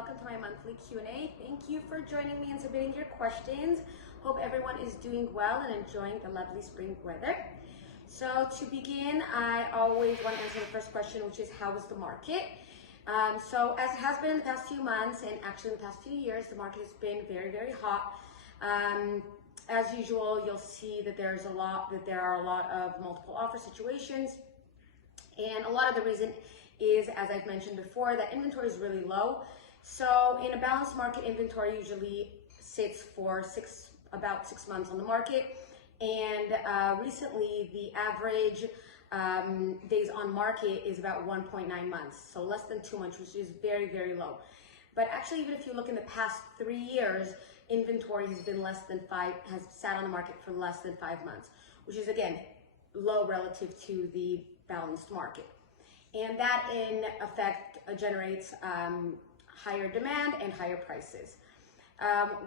welcome to my monthly Q&A. Thank you for joining me and submitting your questions. Hope everyone is doing well and enjoying the lovely spring weather. So to begin, I always want to answer the first question, which is how is the market? So as it has been in the past few months and actually in the past few years, the market has been very, very hot. As usual, you'll see that there are a lot of multiple offer situations, and a lot of the reason is, as I've mentioned before, that inventory is really low. So in a balanced market, inventory usually sits for about 6 months on the market. And recently, the average days on market is about 1.9 months, so less than 2 months, which is very, very low. But actually, even if you look in the past 3 years, inventory has been has sat on the market for less than 5 months, which is again low relative to the balanced market. And that in effect generates higher demand and higher prices.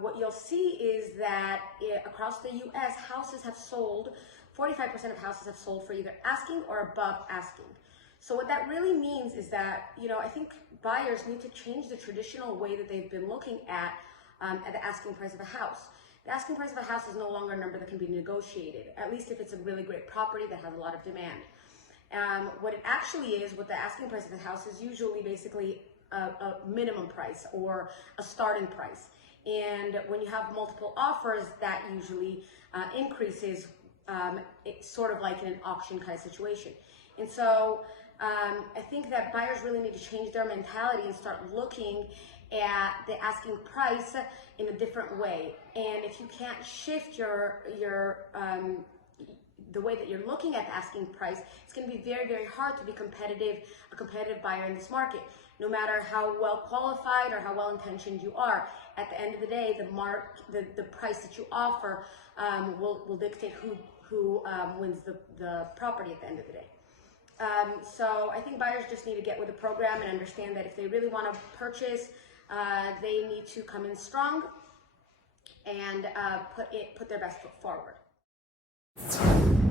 What you'll see is that across the US, houses have sold, 45% of houses have sold for either asking or above asking. So what that really means is that, I think buyers need to change the traditional way that they've been looking at the asking price of a house. The asking price of a house is no longer a number that can be negotiated, at least if it's a really great property that has a lot of demand. What it actually is, what the asking price of the house is usually basically a minimum price or a starting price. And when you have multiple offers, that usually increases. It's sort of like in an auction kind of situation. And so I think that buyers really need to change their mentality and start looking at the asking price in a different way. And if you can't shift the way that you're looking at the asking price, it's going to be very, very hard to be a competitive buyer in this market. No matter how well qualified or how well intentioned you are, at the end of the day, the price that you offer will dictate who wins the property at the end of the day. So I think buyers just need to get with the program and understand that if they really want to purchase, they need to come in strong and put their best foot forward.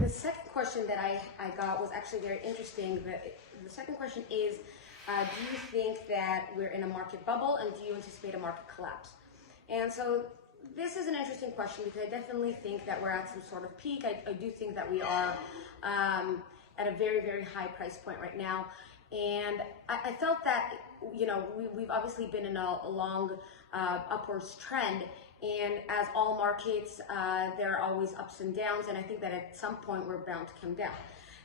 The second question that I got was actually very interesting. The second question is, do you think that we're in a market bubble, and do you anticipate a market collapse? And so this is an interesting question because I definitely think that we're at some sort of peak. I do think that we are at a very, very high price point right now. And I felt that, we've obviously been in a long upwards trend. And as all markets, there are always ups and downs. And I think that at some point we're bound to come down.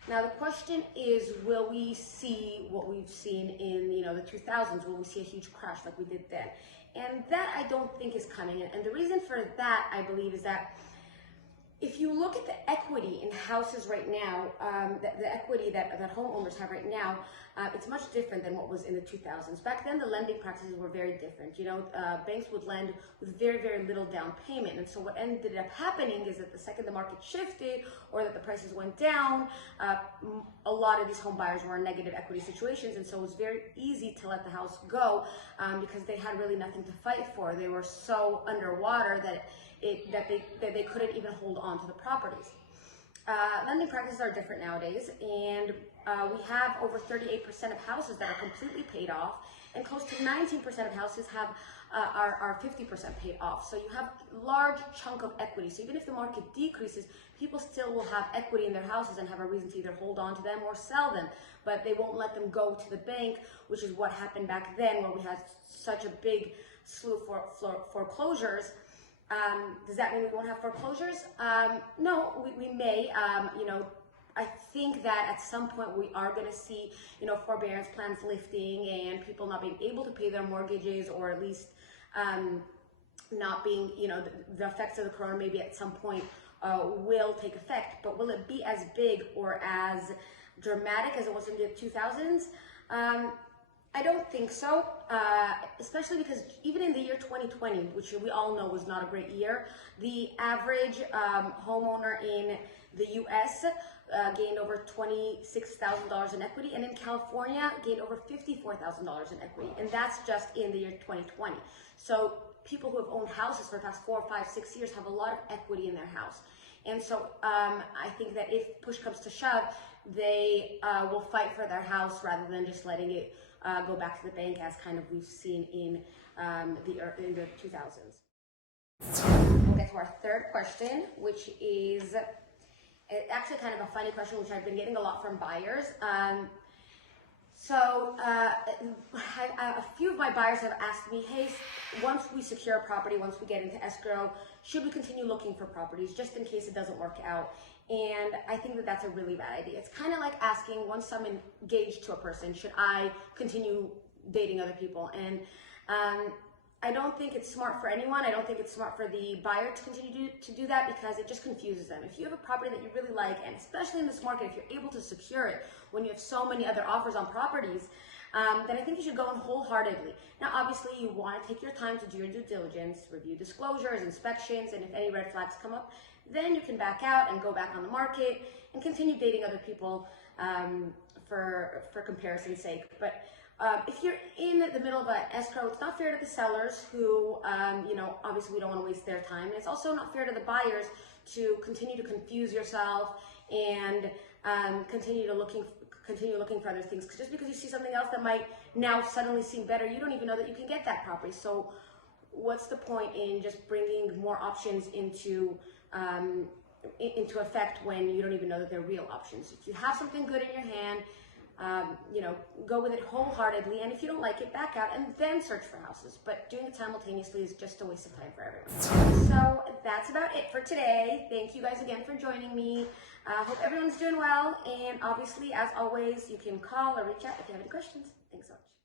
Now, the question is, will we see what we've seen in, the 2000s? Will we see a huge crash like we did then? And that I don't think is coming. And the reason for that, I believe, is that if you look at the equity in houses right now, the equity that homeowners have right now, it's much different than what was in the 2000s. Back then, the lending practices were very different. Banks would lend with very, very little down payment. And so what ended up happening is that the second the market shifted or that the prices went down, a lot of these home buyers were in negative equity situations. And so it was very easy to let the house go because they had really nothing to fight for. They were so underwater that they couldn't even hold on to the properties. Lending practices are different nowadays, and we have over 38% of houses that are completely paid off, and close to 19% of houses are 50% paid off. So you have a large chunk of equity. So even if the market decreases, people still will have equity in their houses and have a reason to either hold on to them or sell them, but they won't let them go to the bank, which is what happened back then where we had such a big slew of foreclosures. Does that mean we won't have foreclosures? No, we may. I think that at some point we are going to see, forbearance plans lifting and people not being able to pay their mortgages, or at least not being, the effects of the corona maybe at some point will take effect. But will it be as big or as dramatic as it was in the 2000s? I don't think so, especially because even in the year 2020, which we all know was not a great year, the average homeowner in the US gained over $26,000 in equity, and in California gained over $54,000 in equity, and that's just in the year 2020. So people who have owned houses for the past 4, 5, 6 years have a lot of equity in their house. And so I think that if push comes to shove, they will fight for their house rather than just letting it go back to the bank, as kind of we've seen in the 2000s. We'll get to our third question, which is actually kind of a funny question, which I've been getting a lot from buyers. A few of my buyers have asked me, hey, once we secure a property, once we get into escrow, should we continue looking for properties just in case it doesn't work out? And I think that that's a really bad idea. It's kind of like asking, once I'm engaged to a person, should I continue dating other people? And I don't think it's smart for anyone. I don't think it's smart for the buyer to continue to do that, because it just confuses them. If you have a property that you really like, and especially in this market, if you're able to secure it when you have so many other offers on properties, then I think you should go in wholeheartedly. Now, obviously, you want to take your time to do your due diligence, review disclosures, inspections, and if any red flags come up, then you can back out and go back on the market and continue dating other people for comparison's sake. But if you're in the middle of an escrow, it's not fair to the sellers who, obviously we don't want to waste their time. And it's also not fair to the buyers to continue to confuse yourself and continue looking for other things. Because just because you see something else that might now suddenly seem better, you don't even know that you can get that property. So what's the point in just bringing more options into effect when you don't even know that they're real options? If you have something good in your hand, go with it wholeheartedly, and if you don't like it, back out and then search for houses. But doing it simultaneously is just a waste of time for everyone. So that's about it for today. Thank you guys again for joining me. Hope everyone's doing well, and obviously, as always, you can call or reach out if you have any questions. Thanks so much.